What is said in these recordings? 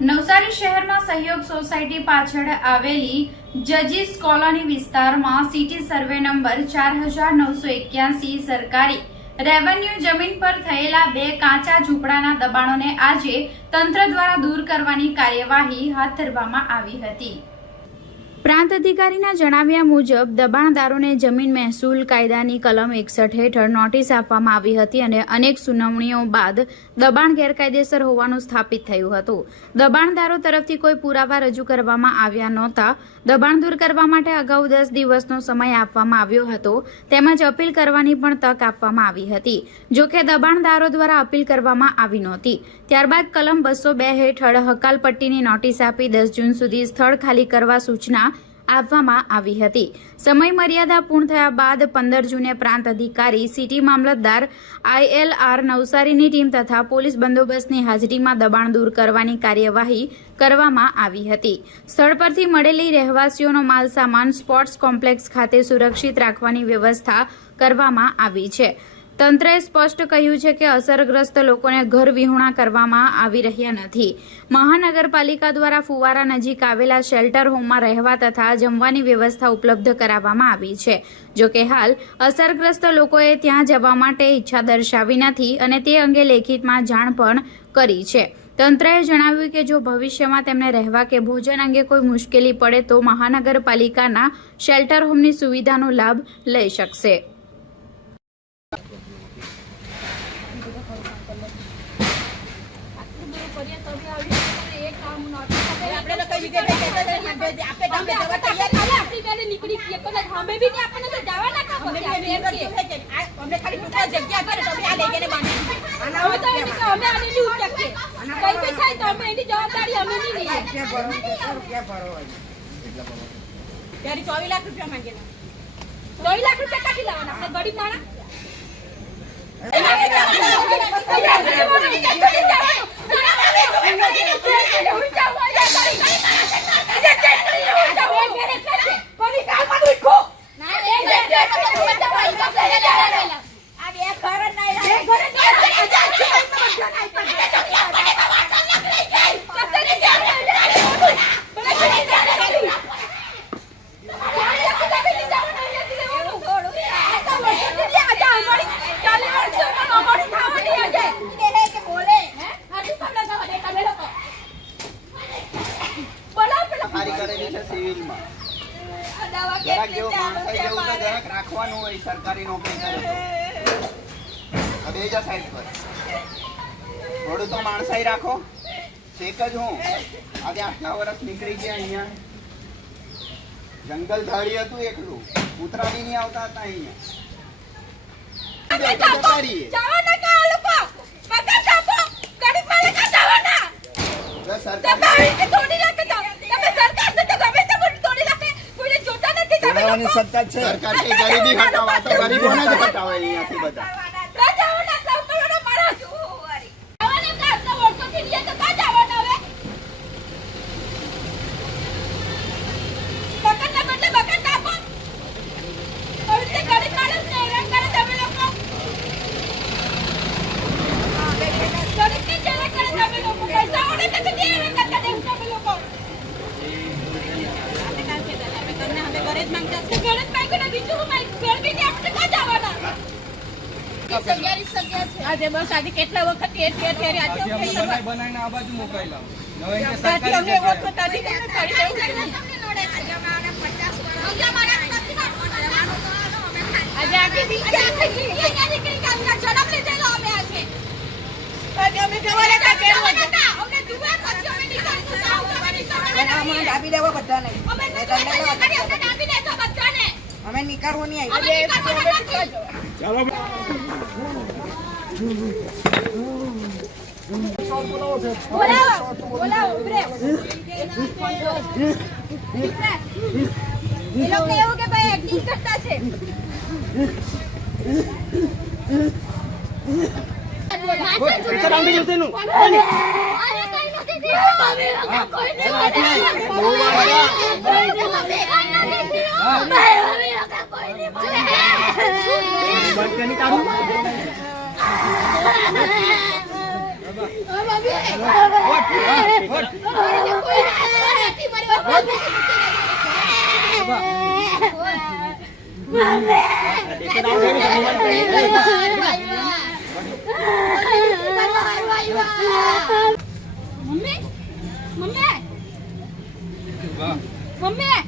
નવસારી શહેરમાં સહયોગ સોસાયટી પાછળ આવેલી જજીસ કોલોની વિસ્તારમાં સિટી સર્વે નંબર 4981 સરકારી રેવન્યુ જમીન પર થયેલા 2 કાચા ઝૂંપડાના દબાણોને આજે તંત્ર દ્વારા દૂર કરવાની કાર્યવાહી હાથ ધરવામાં આવી હતી। પ્રાંત અધિકારીના જણાવ્યા મુજબ દબાણદારોને જમીન મહેસૂલ કાયદાની કલમ 61 હેઠળ નોટિસ આપવામાં આવી હતી અને અનેક સુનાવણીઓ બાદ દબાણ ગેરકાયદેસર હોવાનું સ્થાપિત થયું હતું। દબાણદારો તરફથી કોઈ પુરાવા રજૂ કરવામાં આવ્યા નહોતા। દબાણ દૂર કરવા માટે અગાઉ 10 દિવસનો સમય આપવામાં આવ્યો હતો તેમજ અપીલ કરવાની પણ તક આપવામાં આવી હતી। જોકે દબાણદારો દ્વારા અપીલ કરવામાં આવી નહોતી। ત્યારબાદ કલમ 202 હેઠળ હકાલપટ્ટીની નોટિસ આપી 10 જૂન સુધી સ્થળ ખાલી કરવા સૂચના આપવામાં આવી હતી। સમય મર્યાદા પૂર્ણ થયા બાદ 15 જૂને પ્રાંત અધિકારી સિટી મામલતદાર ILR નવસારીની ટીમ તથા પોલીસ બંદોબસ્તની હાજરીમાં દબાણ દૂર કરવાની કાર્યવાહી કરવામાં આવી હતી। સ્થળ પરથી મળેલી રહેવાસીઓનો માલ સામાન સ્પોર્ટ્સ કોમ્પ્લેક્સ ખાતે સુરક્ષિત રાખવાની વ્યવસ્થા કરવામાં આવી છે। તંત્રએ સ્પષ્ટ કહ્યું છે કે અસરગ્રસ્ત લોકોને ઘર વિહોણા કરવામાં આવી રહ્યા નથી। મહાનગરપાલિકા દ્વારા ફુવારા નજીક આવેલા શેલ્ટર હોમમાં રહેવા તથા જમવાની વ્યવસ્થા ઉપલબ્ધ કરાવવામાં આવી છે। જોકે હાલ અસરગ્રસ્ત લોકોએ ત્યાં જવા માટે ઈચ્છા દર્શાવી નથી અને તે અંગે લેખિતમાં જાણ પણ કરી છે। તંત્રએ જણાવ્યું કે જો ભવિષ્યમાં તેમને રહેવા કે ભોજન અંગે કોઈ મુશ્કેલી પડે તો મહાનગરપાલિકાના શેલ્ટર હોમની સુવિધાનો લાભ લઈ શકશે। सरकारी नौकरी थोड़ू तो माणसाई राखो। एक ज हूँ आज 8 वर्ष निकली गया। अहिया जंगल धाड़ी हतुं एकलू कूतरा भी नहीं आवता था। सरकार की गरीबी हटावा तो गरीबों ने हटावा अहींयाथी बधा આજે બસ આજે કેટલા વખત બનાવીને આ બાજુ મોકલેલા નવે કે સરકારી અમને વખત આજે તમને કરી દેવું આજે આખી દીકરી નીકળી ગયા જન્મ લીધેલો અમે આજે અમે જવાના હતા અમને દુઆ કરજો અમે નીકળશું અમે દાબી દેવા બધાને અમે દાબી દેવા બધાને અમે નીકળવું નહીં આવી ચાલો બોલાવો ઉભરે એ લોકો એવું કે ભાઈ એક્ટિંગ કરતા છે। મમ્મી મમ્મી મમ્મી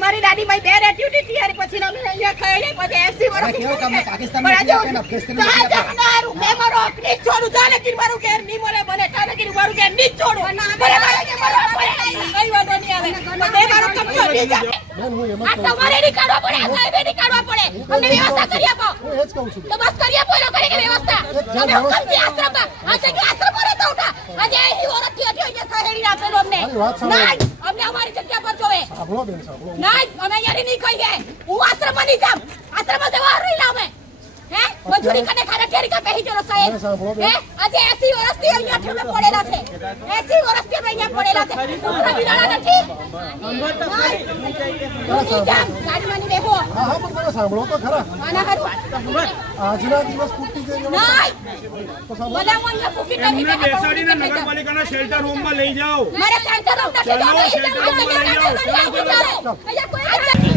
મારી દાદી મારી બે ડ્યુટી થયા પછી અમે અહીંયા ખાઈ પછી 80 વર્ષ મારો અકની છોડું જાને કે મારું ઘેર નહીં મળે મને કાને કે મારું ઘેર નહીં છોડું મને કઈ વાંધો નહીં આવે તે મારો કપડો નહીં જાય આ તમારે નહીં કાઢવા પડે આ સાહેબે નહીં કાઢવા પડે અમને વ્યવસ્થા કરી આપો હું એ જ કહું છું તો બસ કરી આપો એ લોકોની વ્યવસ્થા અમે હુકમથી આશ્રમમાં આજે કે આશ્રમ રહેતા હતા આજે અહીં ઓરથી અહીંયા ખાઈ રાખેલો અમને નહીં અમને અમારી જગ્યા પર જોવે નહીં અમે અહીંયા નહીં કહીએ હું આશ્રમમાં નહીં જામ આશ્રમમાં જવા રહી લાવે હે મજૂરી કને ખાને કેરી કા પહેી જરો સાહેબ હે આજે 80 વર્ષથી અહીંયા ઠેમે પડેલા છે 80 વર્ષથી અહીંયા પડેલા છે ઉતરા બિલાડા નથી ગાડીમાંની બેહો હા પણ મને સાંભળો તો ખરા આના હારું આજના દિવસ પૂરતી જે નહીં બધા મને પૂકી કરી બેસાડીને નગરપાલિકાના શેલ્ટર હોમમાં લઈ જાઓ. મારે સેન્ટર રૂમ નથી અહીંયા કોઈ નથી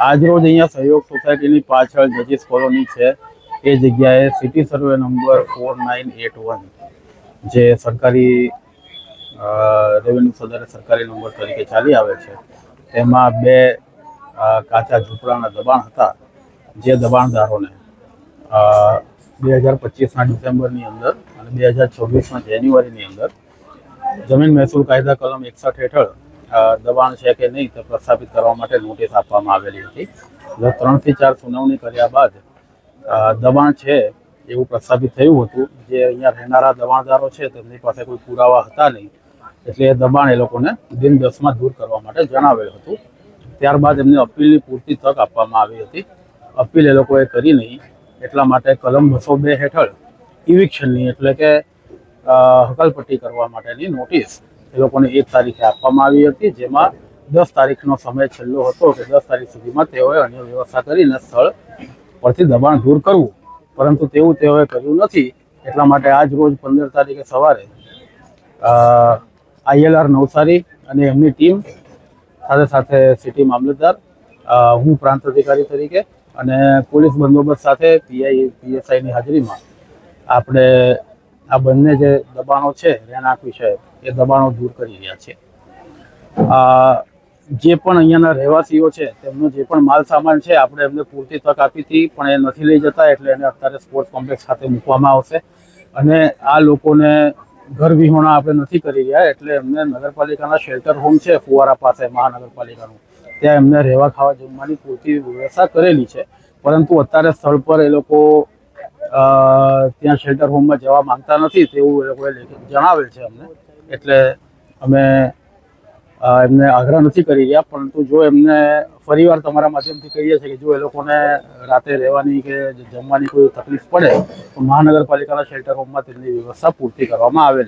આજરોજ અહીંયા સહયોગ સોસાયટીની પાછળ જજીસ કોલોની છે એ જગ્યાએ સિટી સર્વે નંબર 4981 જે સરકારી રેવન્યુ સદરે સરકારી નંબર તરીકે ચાલી આવે છે તેમાં બે કાચા ઝૂંપડાના દબાણ હતા જે દબાણદારોને 2025ના ડિસેમ્બરની અંદર અને 2024ના જાન્યુઆરીની અંદર જમીન મહેસૂલ કાયદા કલમ 61 હેઠળ દબાણ છે કે નહીં તે પ્રસ્થાપિત કરવા માટે નોટિસ આપવામાં આવેલી હતી. 3 થી 4 સુનાવણી કર્યા બાદ દબાણ છે એવું પ્રસ્થાપિત થયું હતું. જે અહીંયા રહેનારા દબાણદારો છે તેમની પાસે કોઈ પુરાવા હતા નહીં એટલે એ દબાણ એ લોકોને દિન 10માં દૂર કરવા માટે જણાવેલ હતું. ત્યારબાદ એમને અપીલની પૂરતી તક આપવામાં આવી હતી. અપીલ એ લોકોએ કરી નહીં એટલા માટે કલમ 202 હેઠળ ઇવિક્શનની એટલે કે હકાલપટ્ટી કરવા માટેની નોટિસ એ લોકોને 1 તારીખે આપવામાં આવી હતી, જેમાં 10 તારીખનો સમય છેલ્લો હતો કે 10 તારીખ સુધીમાં તેઓએ અન્ય વ્યવસ્થા કરીને સ્થળ પરથી દબાણ દૂર કરવું, પરંતુ તેવું તેઓએ કર્યું નથી. એટલા માટે આજ રોજ 15 તારીખે સવારે ILR નવસારી અને એમની ટીમ સાથે સાથે સિટી મામલતદાર, હું પ્રાંત અધિકારી તરીકે અને પોલીસ બંદોબસ્ત સાથે PSIની હાજરીમાં આપણે આ બંને જે દબાણો છે રહેણાંક વિષય એ દબાણો દૂર કરી રહ્યા છે. જે પણ અહીંયાના રહેવાસીઓ છે તેમનો જે પણ માલ સામાન છે આપણે એમને પૂરતી તક આપી હતી પણ એ નથી લઈ જતા, એટલે એને અત્યારે સ્પોર્ટ્સ કોમ્પ્લેક્સ ખાતે મૂકવામાં આવશે. અને આ લોકોને ઘર વિહોણા આપણે નથી કરી રહ્યા એટલે એમને નગરપાલિકાના શેલ્ટર હોમ છે ફુવારા પાસે મહાનગરપાલિકાનું, ત્યાં એમને રહેવા ખાવા જમવાની પૂરતી વ્યવસ્થા કરેલી છે. પરંતુ અત્યારે સ્થળ પર એ લોકો ત્યાં શેલ્ટર હોમમાં જવા માંગતા નથી તેવું એ લોકોએ જણાવેલ છે અમને. એટલે અમે એમને આગ્રહ નથી કરી રહ્યા, પરંતુ જો એમને ફરીવાર તમારા માધ્યમથી કહીએ છીએ કે જો એ લોકોને રાતે રહેવાની કે જમવાની કોઈ તકલીફ પડે તો મહાનગરપાલિકાના શેલ્ટર હોમમાં તેમની વ્યવસ્થા પૂરતી કરવામાં આવેલી.